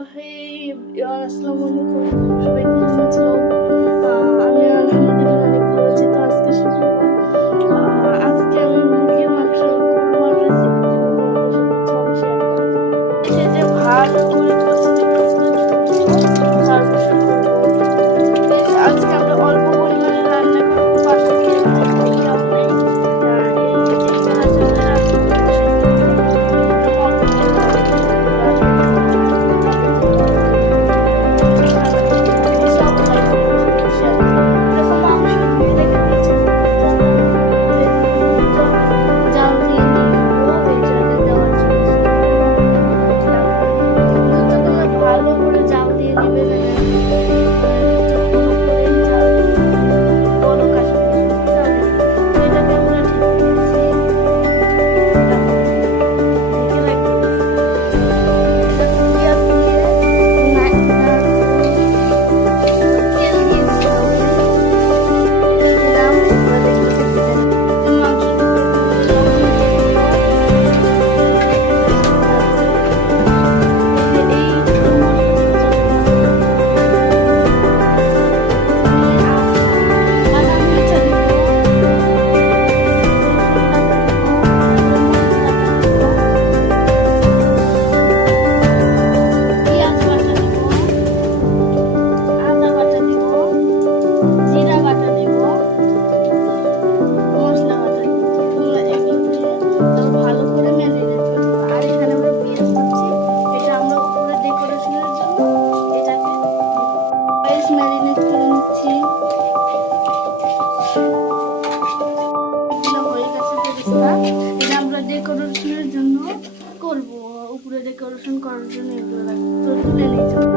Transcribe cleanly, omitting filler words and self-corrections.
আসসালামু আলাইকুম, সবাই কেমন আছো? আমি আলহামদুলিল্লাহ অনেক ভালো আছি। তো আজকে শুরু আজকে আমি মুরগির মাংস কোরমার রেসিপি দিব তোমাদের সাথে সব শেয়ার করব। এই যে ভালো করে কষিয়ে তারপর শুরু করবো। আজকে আমরা অল্প পরিমাণে রান্না করবো, বাসা খেয়ে কেউ নেই। এই জন্য রান্না ভালো করে জাল দিয়ে নিবে বলক আসে, এটাকে আমরা ঢেকে দিয়েছি। পেঁয়াজ দিয়ে তেল দিয়ে দিলাম, এবারে মাংস ভালো করে ম্যারিনেট করতে হবে। আর এখানে আমরা পেঁয়াজ করছি, এটা আমরা উপরে ডেকোরেশনের জন্য এটাকে পেঁয়াজ ম্যারিনেট করে নিচ্ছি। এগুলো হয়ে গেছে বেরেস্তা, এটা আমরা ডেকোরেশনের জন্য করব, উপরে ডেকোরেশন করার জন্য এগুলো লাগবে। তো তুলে নিয়ে যাবো।